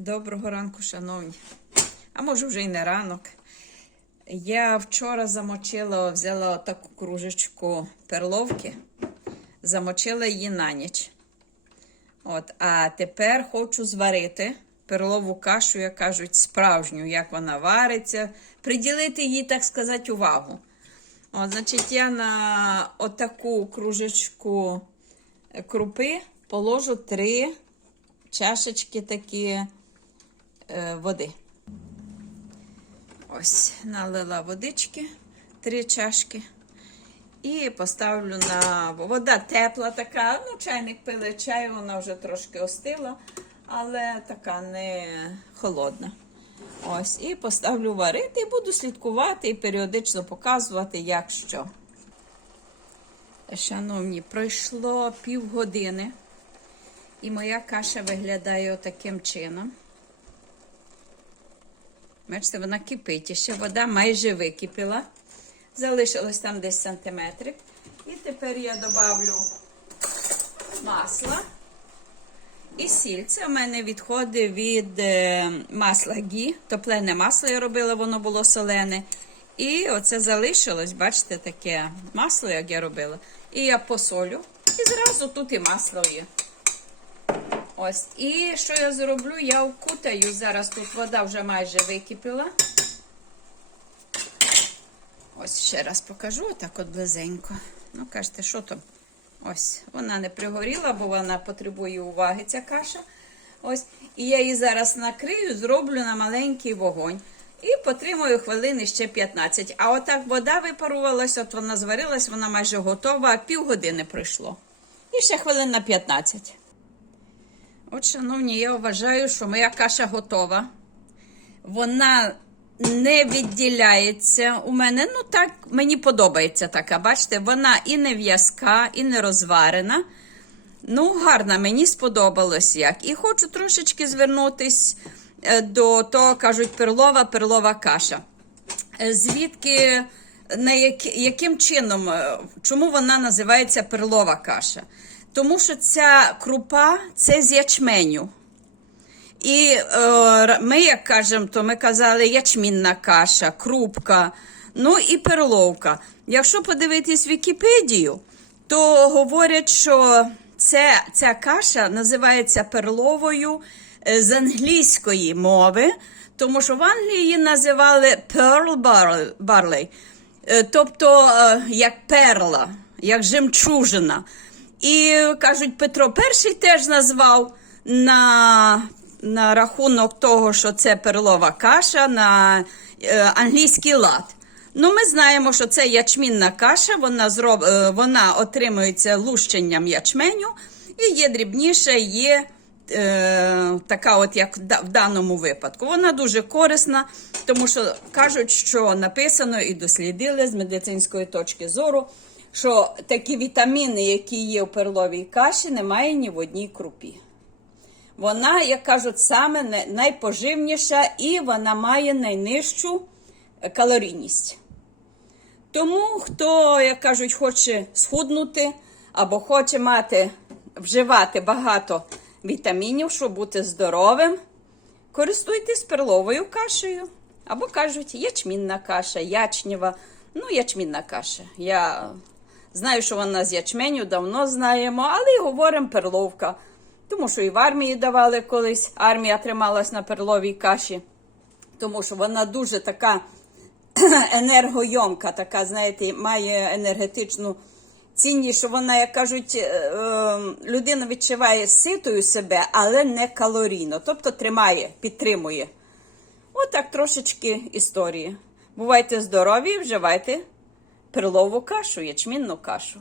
Доброго ранку, шановні. А може вже і не ранок. Я вчора замочила, взяла таку кружечку перловки, замочила її на ніч. От, а тепер хочу зварити перлову кашу, як кажуть, справжню, як вона вариться, приділити їй, так сказати, увагу. От, значить, я на отаку кружечку крупи положу три чашечки такі води. Ось, налила водички, три чашки. І поставлю на вода тепла така. Ну, чайник пили чай, вона вже трошки остила, але така не холодна. Ось, і поставлю варити, і буду слідкувати і періодично показувати, як що. Шановні, пройшло півгодини, і моя каша виглядає отаким чином. Бачите, вона кипить, ще вода майже википіла. Залишилось там десь сантиметрик. І тепер я добавлю масла і сіль. Це в мене відходи від е, масла гі. Топлене масло я робила, воно було солене. І оце залишилось, бачите, таке масло, як я робила. І я посолю. І зразу тут і масло є. Ось. І що я зроблю? Я вкутаю. Зараз тут вода вже майже википіла. Ось ще раз покажу, отак от близенько. Ну, кажете, що там? Ось, вона не пригоріла, бо вона потребує уваги, ця каша. Ось. І я її зараз накрию, зроблю на маленький вогонь. І потримую хвилини ще 15. А отак вода випарувалась, от вона зварилась, вона майже готова, півгодини пройшло. І ще хвилин на 15. От, шановні, я вважаю, що моя каша готова. Вона не відділяється у мене. Ну, так, мені подобається така. Бачите, вона і не в'язка, і не розварена. Ну, гарна, мені сподобалось як. І хочу трошечки звернутись е, до того, кажуть, перлова, перлова каша. Е, Звідки, на як, яким чином, е, чому вона називається перлова каша? Тому що ця крупа це з ячменю. І е, ми, як кажемо, то ми казали ячмінна каша, крупка, ну і перловка. Якщо подивитись Вікіпедію, то говорять, що це, ця каша називається перловою е, з англійської мови, тому що в Англії її називали pearl barley, е, тобто е, як перла, як жемчужина. І кажуть, Петро І теж назвав на, на рахунок того, що це перлова каша на е, англійський лад. Ну, ми знаємо, що це ячмінна каша, вона зроб, е, вона отримується лущенням ячменю, і є дрібніша, є е, така, от як в даному випадку. Вона дуже корисна, тому що кажуть, що написано і дослідили з медицинської точки зору, що такі вітаміни, які є у перловій каші, немає ні в одній крупі. Вона, як кажуть, саме найпоживніша і вона має найнижчу е, калорійність. Тому, хто, як кажуть, хоче схуднути або хоче мати, вживати багато вітамінів, щоб бути здоровим, користуйтесь перловою кашею. Або кажуть, ячмінна каша, ячнєва. Ну, ячмінна каша. Я знаю, що вона з ячменю, давно знаємо, але й говоримо перловка. Тому що і в армії давали колись, армія трималась на перловій каші, тому що вона дуже така енергойомка, така, знаєте, має енергетичну цінність, що вона, як кажуть, е, е, людина відчуває ситою себе, але не калорійно. Тобто тримає, підтримує. Отак трошечки історії. Бувайте здорові, вживайте перлову кашу, ячмінну кашу.